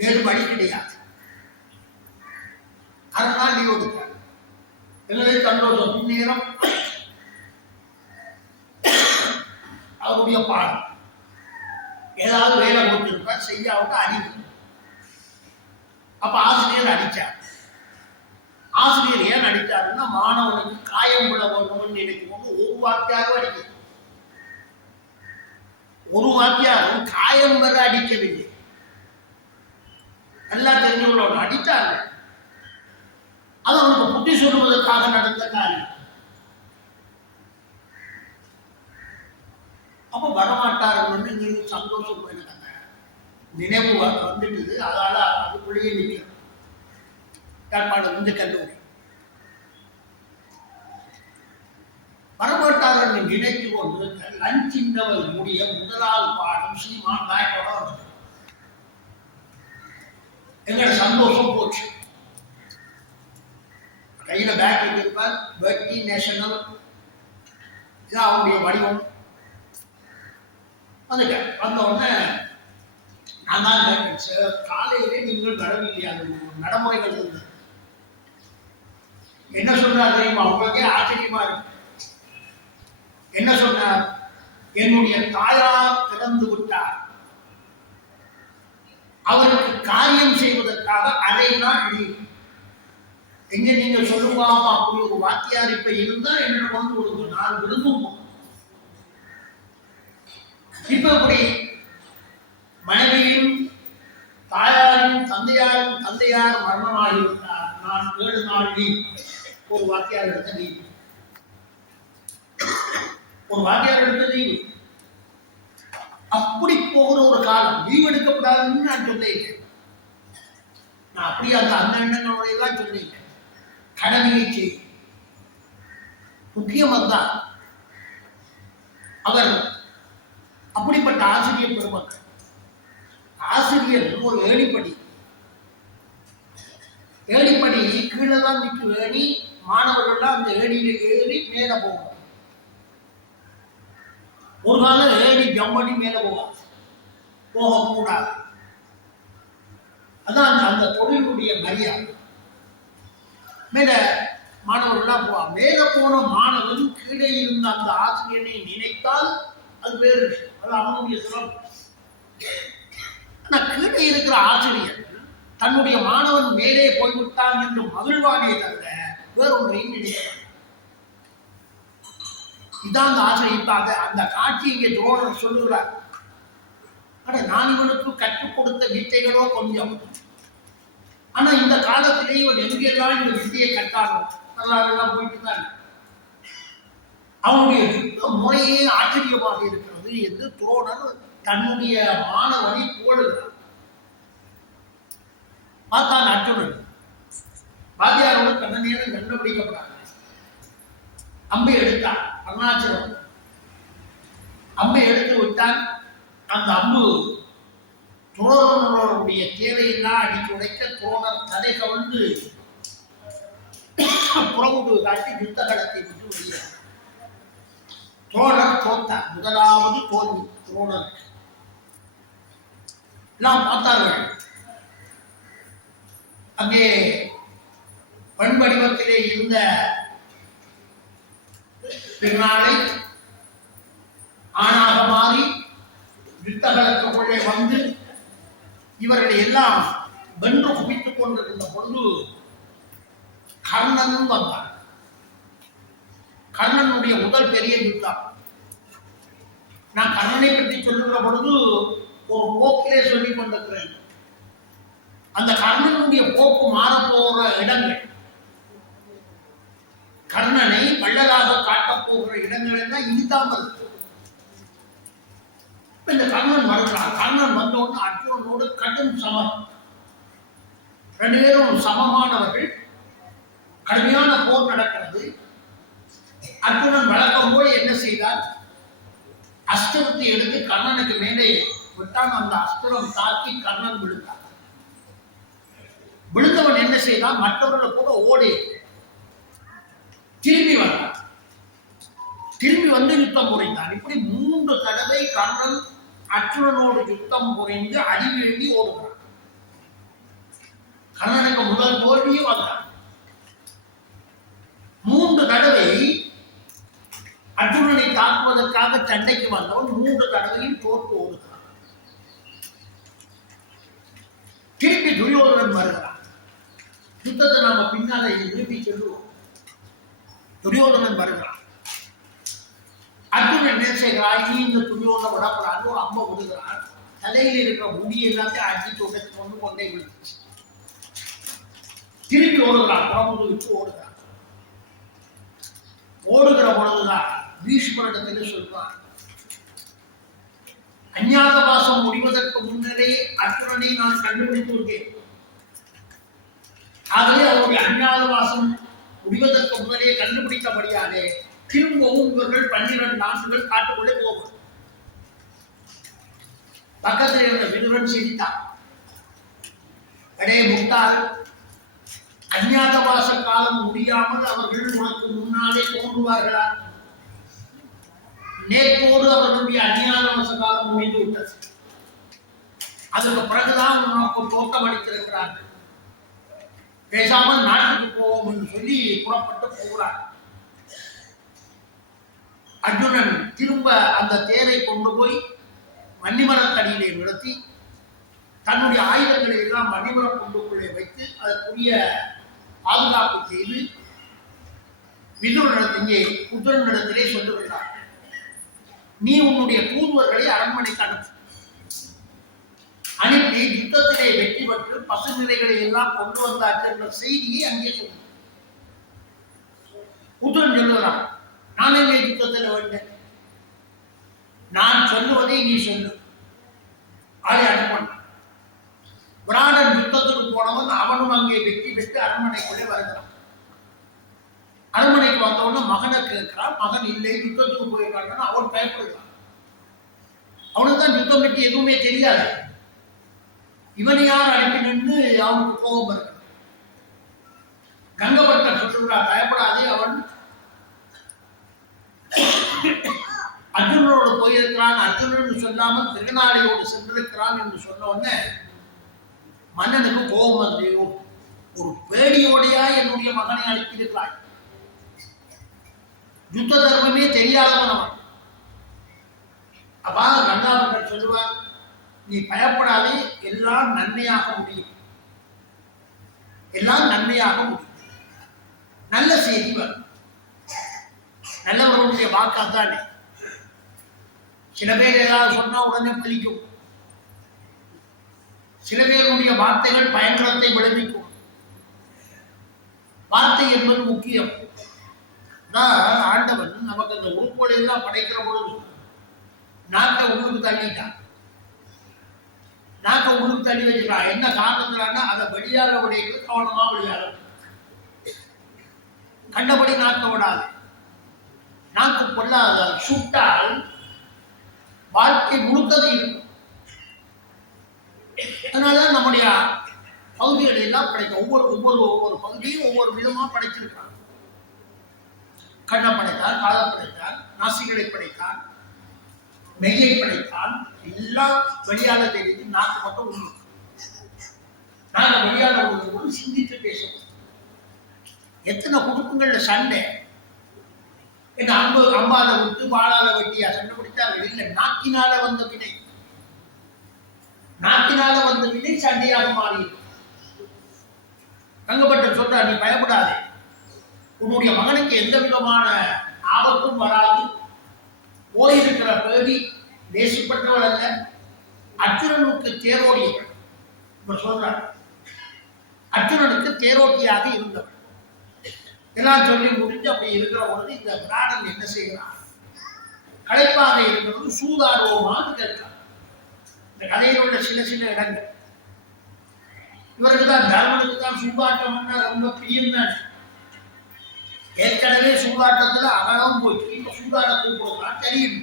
வேறு வழி கிடையாது. அதனால் நீ ஒதுக்க எனவே சந்தோஷம். இந்நேரம் அவருடைய பாடம் ஏதாவது வேலை கொடுத்திருப்பா, செய்யாவிட்டு அடிவு. அப்ப ஆசிரியர் அடிச்சார். ஆசிரியர் ஏன் அடித்தாருன்னா, மாணவனுக்கு காயம் விட வேணும்னு நினைக்கும் போது ஒரு வாத்தியாரும் அடிக்க, ஒரு வாத்தியாரும் காயம் வர அடிக்கவில்லை. நல்லா தெரிஞ்சவங்களோட அடித்தார்கள். அது அவனுக்கு புத்தி சொல்லுவதற்காக நடந்த காரியம். அப்ப வரமாட்டார்கள் என்று சந்தோஷம். எனக்கு அந்த நினைவு வந்துட்டு அதால அதுக்குள்ளேயே நிற்கிறோம். காட்பாடு வந்து கல்லூரி வரமாட்டார்கள் நினைத்து கொண்டு லஞ்ச் இன்டர்வல் முடிய முதலாவது பாடம் சீமான் பேக்கோட வந்து எங்களோட சந்தோஷம் போச்சு. கையில பேக் வச்சிருப்பார், வெட்டி நேஷனல், இதான் அவருடைய வடிவம். வந்துட்ட வந்த உடனே நான் தான் கேட்டேன், சார் காலையிலே நீங்கள் நடவில்லையா, நடைமுறைகள் இருந்தது. என்ன சொன்னார் தெரியுமா? உங்களுக்கே ஆச்சரியமா இருக்கு. என்ன சொன்னார்? என்னுடைய தாயார் இறந்து விட்டார், அவருக்கு காரியம் செய்வதற்காக அரை நாள் லீவு. எங்க நீங்க சொல்லுவாமா, அப்படி ஒரு வாத்தியார் இப்ப இருந்தா என்னோட வந்து கொடுங்க, நான் விரும்பும். இப்ப எப்படி மனைவியும் தாயாரும் தந்தையார் மரணமாகிவிட்டார். நான் 7 நாள் லீவ். ஒரு வாத்தியார் எடுத்த லீவ். அப்படி போகிற ஒரு காலம். லீவ் எடுக்கப்படாதுன்னு நான் சொன்னேன். நான் அப்படியே அந்த எண்ணங்களோட தான் சொன்னேன். கடமையை செய். முக்கியம் அதுதான். அவர் அப்படிப்பட்ட ஆசிரியர் பெருமக்கள். ஆசிரியர் ஒரு ஏணிப்படி கீழே தான் நிற்கு ஏணி. மாணவர்கள்லாம் அந்த ஏணியில ஏறி மேல போவாங்க. ஒரு நாள் ஏறி ஜம்ப் பண்ணி மேல போகக்கூடாது. அதான் அந்த தொழிலுடைய மரியாதை. மேல மாணவர்கள்லாம் போவாங்க. மேல போன மாணவன் கீழே இருந்த அந்த ஆசிரியனை நினைத்தால் அது வேறு விஷயம். அது அவனுடைய சிறப்பு. ஆனா கீழே இருக்கிற ஆசிரியர் தன்னுடைய மாணவன் மேலே போய்விட்டான் என்று மகிழ்வானே தவிர வேறொன்றையும் நினைக்கிறார். இதான் அந்த ஆசிரியர். அந்த காட்சி இங்கே துரோணர் சொல்லுகிறார். நான் இவனுக்கு கற்றுக் கொடுத்த வித்தைகளோ கொஞ்சம். ஆனா இந்த காலத்திலே இவன் எங்கெல்லாம் இந்த வித்தையை கட்டானோ நல்லா போயிட்டு தான். அவனுடைய யுத்த முறையே ஆச்சரியமாக இருக்கிறது என்று துரோணர் தன்னுடைய மாணவனை போடுகிறார். பார்த்தான் அர்ஜுனன். வாத்தியாரோடு கண்ண நேரம் கண்டுபிடிக்கப்படாது. அம்பை எடுத்தான். அருணாச்சலம் அம்பை எடுத்து விட்டான். அந்த அம்பு துரோணருடைய தேவையெல்லாம் அடித்து உடைக்க துரோணர் தலை கவிழ்ந்து புறமுடு காட்டி யுத்த களத்தை விட்டு வெளியே. துரோணர் தோத்தார். முதலாவது தோல்வி துரோணர். எல்லாம் பார்த்தார்கள். அங்கே பெண் வடிவத்திலே இருந்த பெண்ணாளை ஆணாக மாறி யுத்தகலத்துக்குள்ளே வந்து இவர்களை எல்லாம் வென்று குவித்துக் கொண்டிருந்த பொழுது கர்ணனும் வந்தார். கர்ணனுடைய முதல் பெரிய யுத்தம். நான் கர்ணனை பற்றி சொல்லுகிற பொழுது ஒரு போக்கிலே சொல்லிக் கொண்டிருக்கிறேன். அந்த கர்ணனுடைய போக்கு மாறப்போகிற இடங்கள், கர்ணனை வள்ளலாக காட்டப் போகிற இடங்கள் எல்லாம் இனிதான் வருது. இந்த கர்ணன் வருகிறார். கர்ணன் வந்தோன்னு அர்ஜுனனோடு கடும் சமம். 2 பேரும் சமமானவர்கள். கடுமையான போர் நடக்கிறது. அர்ஜுனன் வழக்கம் போல என்ன செய்தார்? அஸ்திரத்தை எடுத்து கர்ணனுக்கு மேலே விட்டான். அந்த அஸ்திரம் தாக்கி கர்ணன் விழுந்தார். விழுந்தவன் என்ன செய்தான்? மற்றவர்களை கூட ஓடி திரும்பி வந்தான். திரும்பி வந்து யுத்தம் புரிந்தான். இப்படி 3 தடவை கர்ணன் அர்ஜுனனோடு யுத்தம் புரிந்து அடிவேண்டி ஓடுகிறான். கர்ணனுக்கு முதல் தோல்வியும் வந்தான். 3 தடவை அர்ஜுனனை தாக்குவதற்காக சண்டைக்கு வந்தவன் 3 தடவையும் தோற்று ஓடுகிறான். திருப்பி துரியோதனன் வருகிறான். யுத்தத்தை நாம பின்னால விரும்பி சொல்லுவோம். துரியோதனன் வருகிறான். அர்ஜுனன் என்ன செய்கிறான்? இந்த துரியோதன விடப்படாது ஒரு அம்பை விடுகிறான். தலையில் இருக்கிற முடி எல்லாத்தையும் அடித்து உடைத்து கொண்டே விழுந்துச்சு. திரும்பி ஓடுகிறான். புறமுது விட்டு ஓடுகிறான். ஓடுகிற பொழுதுதான் பீஷ்மரிடத்திலே சொல்றான், அஞ்ஞாதவாசம் முடிவதற்கு முன்னரே அர்ஜுனனை நான் கண்டுபிடித்து விட்டேன். ஆகவே அவருடைய அஞ்ஞாதவாசம் முடிவதற்கு முன்னரே கண்டுபிடித்தபடியாலே திரும்பவும் இவர்கள் 12 ஆண்டுகள் காட்டுக்குள்ளே போகும். பக்கத்தில் இருந்த விதுரன் சிரித்தான். அடே முட்டாள், அஞ்ஞாதவாச காலம் முடியாமல் அவர்கள் உனக்கு முன்னாலே தோன்றுவார்களா? நேற்றோடு அவர்களுடைய அஞ்ஞாதவாச காலம் முடிந்து விட்டது. அதற்கு பிறகுதான் உனக்கு தோட்டம் அளித்திருக்கிறார்கள். பேசாமல் நாட்டுக்கு போவோம் என்று சொல்லி புறப்பட்டு போகிறார். அர்ஜுனன் திரும்ப அந்த தேரை கொண்டு போய் வன்னிமரத்தடியிலே நிறுத்தி தன்னுடைய ஆயுதங்களை எல்லாம் வன்னிமர கொண்டுக்குள்ளே வைத்து அதற்குரிய பாதுகாப்பு செய்து விதுரனிடத்திலே புத்திரனிடத்திலே சொல்லுகிறார், நீ உன்னுடைய தூதுவர்களை அரண்மனைக்கு அனுப்பு. அங்கே யுத்தத்திலே வெற்றி பெற்று பசுநிலைகளை எல்லாம் கொண்டு வந்தாச்சு என்ற செய்தியை அங்கே சொல்லுங்க. உத்தரன் சொல்லுகிறான், நான் எங்கே யுத்தத்தில் வந்தேன், நான் சொல்லுவதை நீ சொல்லு. ஆளை அனுப்ப விராடன் யுத்தத்துக்கு போனவன் அவனும் அங்கே வெற்றி பெற்று அரண்மனைக்குள்ளே வருகிறான். அரண்மனைக்கு வந்தவன மகனை கேட்கிறான். மகன் இல்லை, யுத்தத்துக்கு போயிருக்கான். அவன் பயப்படுகிறான். அவனுக்கு தான் யுத்தம் பற்றி எதுவுமே தெரியாது. இவனை யார் அனுப்பினு அவனுக்கு கோபம் வருகிறது. கங்கபட்டர் சொல்லுகிறார், பயப்படாதே, அவன் அர்ஜுனனோடு போயிருக்கிறான், அர்ஜுனன் சொல்லாமல் திருநாளையோடு சென்றிருக்கிறான் என்று சொன்ன உடனே மன்னனுக்கு கோபம் வந்து, ஒரு பேடியோடையா என்னுடைய மகனை அனுப்பியிருக்கிறாய், யுத்த தர்மமே தெரியாதவன் அவன். அப்பா கங்காபட்டர் சொல்லுவார், நீ பயப்படாதே, எல்லாம் நன்மையாக முடியும், எல்லாம் நன்மையாக முடியும். நல்ல செய்தி வரும். நல்லவர்களுடைய வாக்காத்தானே. சில பேர் ஏதாவது சொன்னா உடனே பலிக்கும். சில பேருடைய வார்த்தைகள் பயங்கரத்தை விளைவிக்கும். வார்த்தை என்பது முக்கியம். ஆண்டவன் நமக்கு அந்த உறுப்புகளை எல்லாம் படைக்கிற பொழுது நாக்கை உள்ளுக்கு தள்ளிட்டான். நாக்கை உள்ளுக்கு தள்ளி வச்சுட்டான். என்ன காரணத்துலன்னா அதை வெளியாக விடைக்கு கவனமா வெளியாக. கண்டபடி நாக்க விடாது. நாக்கு கொள்ளாத சுட்டால் வாழ்க்கை முழுக்கது இருக்கும். அதனாலதான் நம்முடைய பகுதிகளை எல்லாம் படைக்க ஒவ்வொரு பகுதியும் ஒவ்வொரு விதமா படைச்சிருக்கிறான். கண்ணை படைத்தான், காதை படைத்தான், நாசிகளை படைத்தான், மெய்யை படைத்தான். எல்லாம் வெளியால தெரியுது. நாக்கு மட்டும் உண்டு. நாங்க வெளியால உள்ளது சிந்தித்து பேசணும். எத்தனை குடும்பங்கள்ல சண்டை, என்ன அம்பால விட்டு வாழால வெட்டியா சண்டை பிடித்தார்கள். இல்லை, நாக்கினால வந்த வினை, நாக்கினால வந்த வினை சண்டையாக மாறி. கங்கபட்டர் சொல்றார், நீ பயப்படாதே, உன்னுடைய மகனுக்கு எந்த விதமான ஆபத்தும் வராது. போயிருக்கிற பேடி தேசப்பட்டவள் அல்ல, அர்ஜுனனுக்கு தேரோட்டியவள். இப்ப சொல்றார், அர்ஜுனனுக்கு தேரோட்டியாக இருந்தவள். எல்லாம் சொல்லி முடிஞ்சு அப்படி இருக்கிற பொழுது இந்த விராடன் என்ன செய்கிறான், களைப்பாக இருக்கிறது, சூதாடுவோமான்னு கேட்கிறான். இந்த கதையில் உள்ள சில சில இடங்கள் இவருக்கு தான், தர்மனுக்கு தான் சூதாட்டம்னா ரொம்ப பிரியம்தான். ஏற்கனவே சூதாட்டத்துல அகலம் போச்சு, இப்ப சூதாட கூப்பிடுறான். தெரியும்,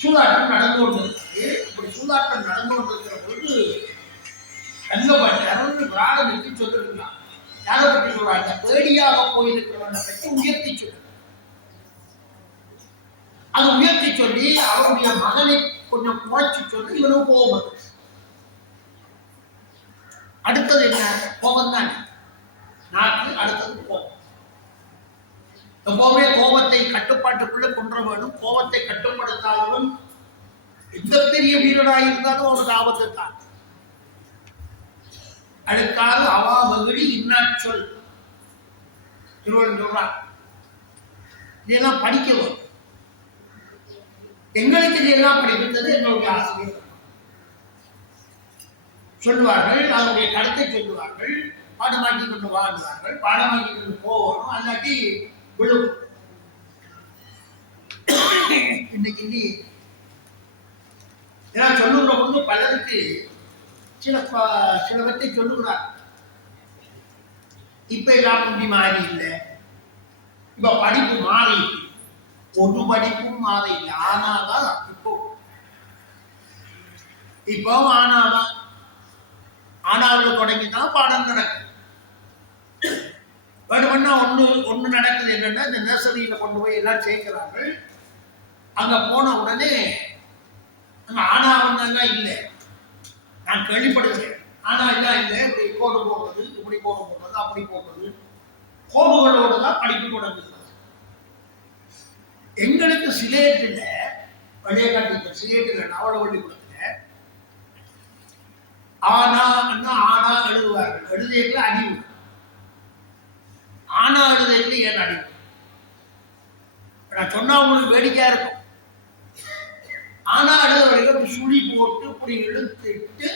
சூதாட்டம் நடந்து கொண்டிருக்கிறது. இப்படி சூதாட்டம் நடந்து கொண்டிருக்கிற பொழுது கங்கபட்டர் விராடனுக்கு சொல்லிருந்தான். யாரை பற்றி சொல்றாங்க, பேடியாக போயிருக்கிறவனை பற்றி உயர்த்தி சொல்லு. அது உயர்த்தி சொல்லி அவருடைய மகனை கொஞ்சம் குறைச்சி சொல்லி இவனும் கோபம். அடுத்தது என்ன, கோபம் தான். நாக்கு அடுத்தது கோபம். எப்பவுமே கோபத்தை கட்டுப்பாட்டுக்குள்ள கொண்டு வேணும். கோபத்தை கட்டுப்படுத்தாதவன் எந்த பெரிய வீரராக இருந்தாலும் அவனுக்கு ஆபத்து தான். அதுக்காக அவா மகிழி இன்னாச்சொல் திருவள்ளுவர் சொல்றான். இதெல்லாம் படிக்கவும் எங்களுக்கு இதெல்லாம் படிக்கின்றது எங்களுடைய ஆசிரியர் சொல்லுவார்கள். அதனுடைய கருத்தை சொல்லுவார்கள். பாடமாக்கி கொண்டு வாழ்வார்கள், பாடமாக்கி கொண்டு போகணும், அல்லாட்டி விழும். இன்னைக்கு இதெல்லாம் சொல்லுகிற பொழுது பலருக்கு சிலவற்றை சொல்லுகிறார். இப்ப எல்லாம் முந்தி மாறி இல்லை, இப்ப படிப்பு மாறி, ஒரு படிப்பும் மாறி இல்லை. ஆனாதான் இப்போ ஆனாதான் ஆனாவில் தொடங்கிதான் பாடம் நடக்குது. வேணும்னா ஒண்ணு நடக்குது. என்னன்னா, இந்த நர்சரியில கொண்டு போய் எல்லாம் சேர்க்கிறார்கள். அங்க போன உடனே அங்க ஆனாவன்னா இல்லை, நான் கேள்விப்படுகிறேன். ஆனா எல்லாம் இல்லை, இப்படி கோடு போடுறது, இப்படி கோடு போடுறது, அப்படி போடுறது, கோடுகளோடு தான் படிப்பு தொடங்குகிறது. எங்களுக்கு சிலேட்டில் வழிகாட்டு, சிலேட்டில் நவலவள்ளி கொடுத்துல ஆனா ஆனா எழுதுவார்கள். எழுதியதுல அடிவு, ஆனா எழுதியதுல ஏன் அடிவு? நான் சொன்னா உங்களுக்கு வேடிக்கையா இருக்கும். ஆனா அழுதவர்கள் சுழி போட்டு இப்படி இழுத்துட்டு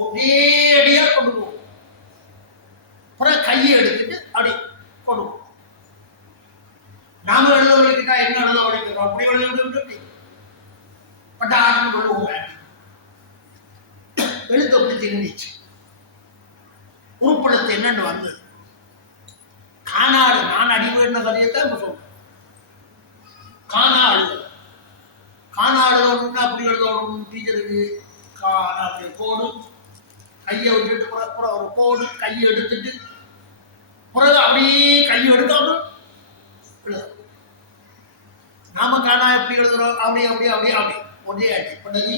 ஒரே அடியா கொண்டு போகும். அப்புறம் கையை எடுத்துட்டு அப்படி கொண்டு போகும். நாம எழுத வலிக்கிட்டா என்ன எழுத வலிக்கிறோம், அப்படி எழுத பட் ஆரம்பம் கொள்ளுவோங்க. எழுத்து அப்படி திரும்பிச்சு. உருப்படத்தை என்னன்னு வந்தது காணாடு. நான் அடிவேன கதையத்தான் சொல்றேன். காணாடு காணாடுதோடு அப்படி எழுதணும். டீச்சருக்கு அப்படி கோடு கையை விட்டுட்டு ஒரு கோடு கையை எடுத்துட்டு பிறகு அப்படியே கையை எடுக்காம நாம காணா எப்படி எழுதுறோம், அப்படி அப்படி அப்படி அப்படி ஒரே ஆச்சு. பண்ணி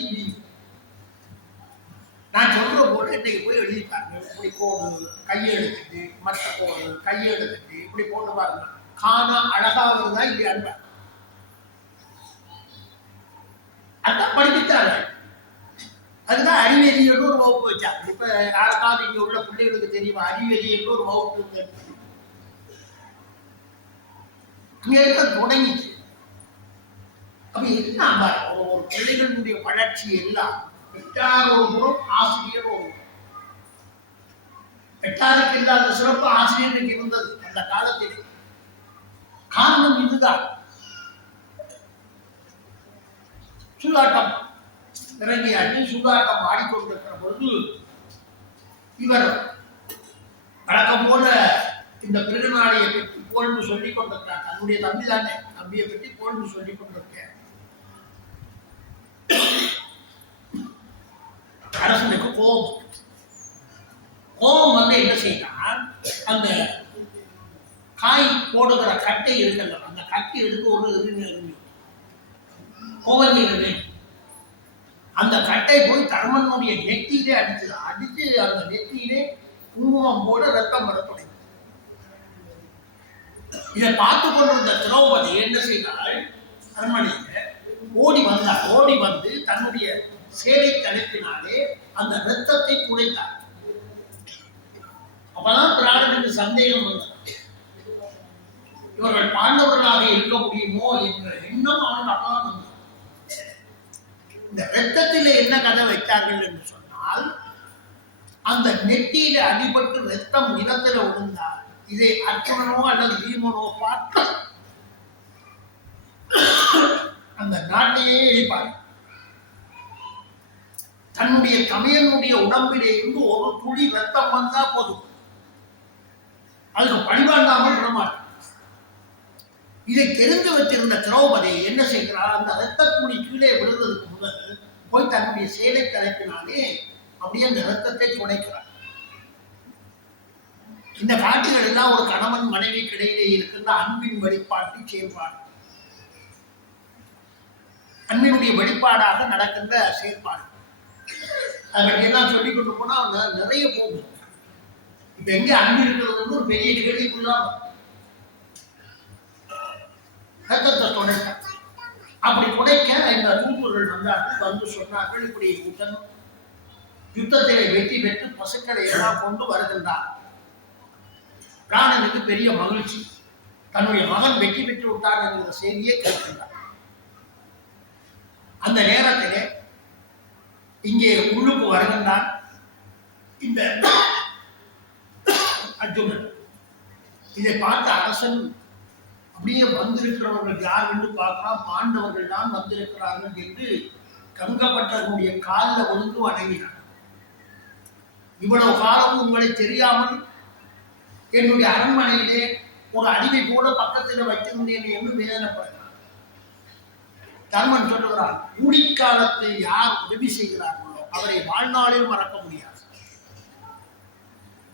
நான் சொல்ற போட்டு இன்னைக்கு போய் எழுதிப்பாருங்க. இப்படி கோடு கையை எடுத்துட்டு மற்ற கோடு கையை எடுத்துட்டு இப்படி போட்டு பாருங்க. காணா அழகா வருதா இல்லையா? அதான் படிப்பித்தாங்க. அதுதான் அறிவெறியோடு ஒரு வகுப்பு வச்சாங்க. இப்ப யாருக்காவது இங்க உள்ள பிள்ளைகளுக்கு தெரியுமா அறிவெறியோடு ஒரு வகுப்பு அங்க இருக்க தொடங்கிச்சு. அப்ப என்ன ஒரு பிள்ளைகளுடைய வளர்ச்சி எல்லாம் பெற்றார் ஒரு புறம் ஆசிரியர் ஒரு புறம். பெற்றாருக்கு இல்லாத சிறப்பு ஆசிரியருக்கு இருந்தது அந்த காலத்தில். காரணம் இதுதான். சூதாட்டம் இறங்கியாச்சு. சூதாட்டம் ஆடிக்கொண்டிருக்கிற பொழுது இவர் வழக்கம் போல இந்த பெருநாளையை பற்றி போல்னு சொல்லிக் கொண்டிருக்கிறார். தன்னுடைய தம்பி தானே, தம்பியை பற்றி போல்னு சொல்லிக் கொண்டிருக்க அரசனுக்கு கோபம் வந்து என்ன செய்யலாம், அந்த காய் போடுகிற கட்டை இருக்கல, அந்த கட்டை எடுத்து ஒரு கோவஞ்சீரன் அந்த கட்டை போய் தர்மனுடைய நெத்தியிலே அடிச்சது. அடிச்சு அந்த நெத்தியிலே குங்குமம் போட ரத்தம் வரப்படும். இதை பார்த்து கொண்டிருந்த திரௌபதி என்ன செய்தால், அரண்மனையில ஓடி வந்து தன்னுடைய சேலை தலைப்பினாலே அந்த ரத்தத்தை குடைத்தார். அப்பதான் பிராணனுக்கு சந்தேகம் வந்தது, இவர்கள் பாண்டவர்களாக இருக்க முடியுமோ என்ற எண்ணம் அவன் அப்பதான் வந்தது. இந்த ரத்தத்தில் என்ன கதை வைத்தார்கள் என்று சொன்னால், அந்த நெட்டியில அடிபட்டு ரத்தம் நிலத்தில் விழுந்தார். இதை அர்ஜுனனோ அல்லது பீமனோ பார்த்து அந்த நாட்டையே எரிப்பார். தன்னுடைய தமையனுடைய உடம்பிலே இருந்து ஒரு துளி ரத்தம் வந்தா போதும், அதுக்கு பழிவாண்டாமல் விடமாட்டார். இதை தெரிந்து வைத்திருந்த திரௌபதி என்ன செய்கிறார், அந்த ரத்த துளி கீழே விழுந்ததுக்கு முதல் போய் தன்னுடைய சேலை தலைப்பினாலே அப்படியே அந்த ரத்தத்தை துடைக்கிறார். இந்த காட்சிகள் எல்லாம் ஒரு கணவன் மனைவிக்கு இடையிலே இருக்கின்ற அன்பின் வெளிப்பாட்டை செயல்பாடு, அன்பினுடைய வெளிப்பாடாக நடக்கின்ற செயற்பாடு. அதை பற்றி எல்லாம் சொல்லிக் கொண்டு போனா நிறைய போகும். இப்ப எங்க அன்பு இருக்கிறது ஒரு பெரிய கேள்விக்குள்ளாம ரத்தத்தை துடைக்க. அப்படி துடைக்க இந்த தூதுவர்கள் வந்தார்கள். வந்து சொன்னார்கள், இப்படி யுத்தத்திலே வெற்றி பெற்று பசுக்களை எல்லாம் கொண்டு வருகின்றார். பிராணனுக்கு பெரிய மகிழ்ச்சி, தன்னுடைய மகன் வெற்றி பெற்று விட்டார் என்கிற செய்தியை கேட்கின்றார். அந்த நேரத்திலே இங்கே உள்ளுக்கு வருகின்றான் இந்த அர்ஜுனன். இதை பார்த்த அரசன் அப்படியே வந்திருக்கிறவர்கள் யார் என்று பார்க்கலாம். பாண்டவர்கள் தான் வந்திருக்கிறார்கள் என்று கங்கப்பட்டவர்களுடைய காலில் விழுந்து வணங்கினார். இவ்வளவு காலமும் உங்களை தெரியாமல் என்னுடைய அரண்மனையிலே ஒரு அடிமை போல பக்கத்தில் வைத்திருந்தேன் என்று வேதனைப்படுகிறார். தர்மன் சொல்லுகிறார், ஊழிக்காலத்தில் யார் உதவி செய்கிறார்களோ அவரை வாழ்நாளில் மறக்க முடியாது.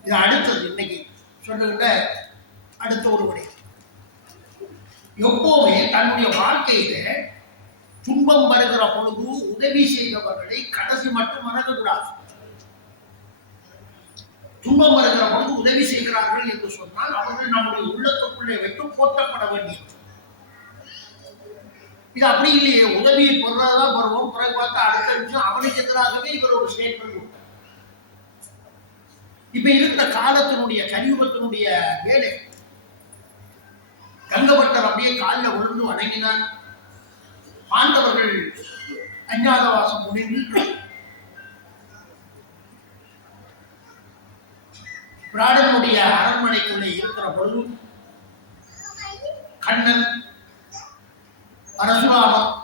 இது அடுத்தது இன்னைக்கு சொல்லுகின்ற அடுத்த ஒரு விடை. எப்போவுமே தன்னுடைய வாழ்க்கையில துன்பம் வருகிற பொழுது உதவி செய்தவர்களை கடைசி மட்டும் மறக்கக்கூடாது. துன்பம் வருகிற பொழுது உதவி செய்கிறார்கள் என்று சொன்னால் அவர்கள் நம்முடைய உள்ளத்துக்குள்ளே வைத்து போற்றப்பட வேண்டியது. இது அப்படி இல்லையே, உதவியை பொருளாதான் வருவோம், பிறகு பார்த்தா அடுத்த நிமிஷம் அவனுக்கு எதிராகவே இவர் ஒரு ஸ்டேட்மெண்ட் கொடுத்தார். இப்ப இருக்கிற காலத்தினுடைய கலியுகத்தினுடைய வேலை. கங்கபட்டர் அப்படியே காலில் விழுந்து வணங்கினார். பாண்டவர்கள் அஞ்ஞாதவாசம் முடிந்து பிராடனுடைய அரண்மனைக்குள்ளே இருக்கிற பொழுது கண்ணன், பரசுராமன்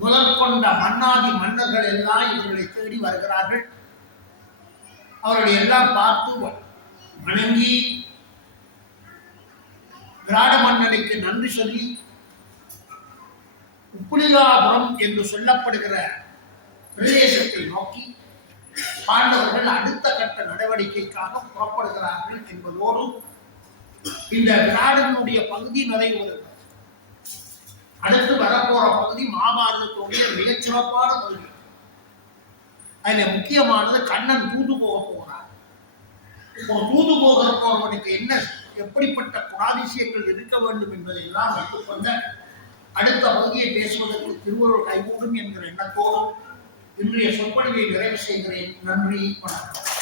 முதற்கொண்ட மன்னாதி மன்னர்கள் எல்லாம் இவர்களை தேடி வருகிறார்கள். அவர்களை எல்லாம் பார்த்து வணங்கி விராட மன்னனுக்கு நன்றி சொல்லி உப்புலிகாபுரம் என்று சொல்லப்படுகிற பிரதேசத்தை நோக்கி பாண்டவர்கள் அடுத்த கட்ட நடவடிக்கைக்காக புறப்படுகிறார்கள் என்பதோடு இந்த விராடனுடைய பகுதி நிறைவுறுகிறது. அடுத்து வரப்போற பகுதி மகாபாரதத்துடைய மிகச்சிறப்பான பகுதி. அதுல முக்கியமானது கண்ணன் தூது போக போகிறார். ஒரு தூது போகிறவனுக்கு என்ன எப்படிப்பட்ட குணாதிசயங்கள் இருக்க வேண்டும் என்பதையெல்லாம் வைத்துக்கொண்ட அடுத்த பகுதியை பேசுவதற்கு திருவள்ளுவர் கைகூடும் என்கிற எண்ணத்தோடு இன்றைய சொற்பொழிவை நிறைவு செய்கிறேன். நன்றி, வணக்கம்.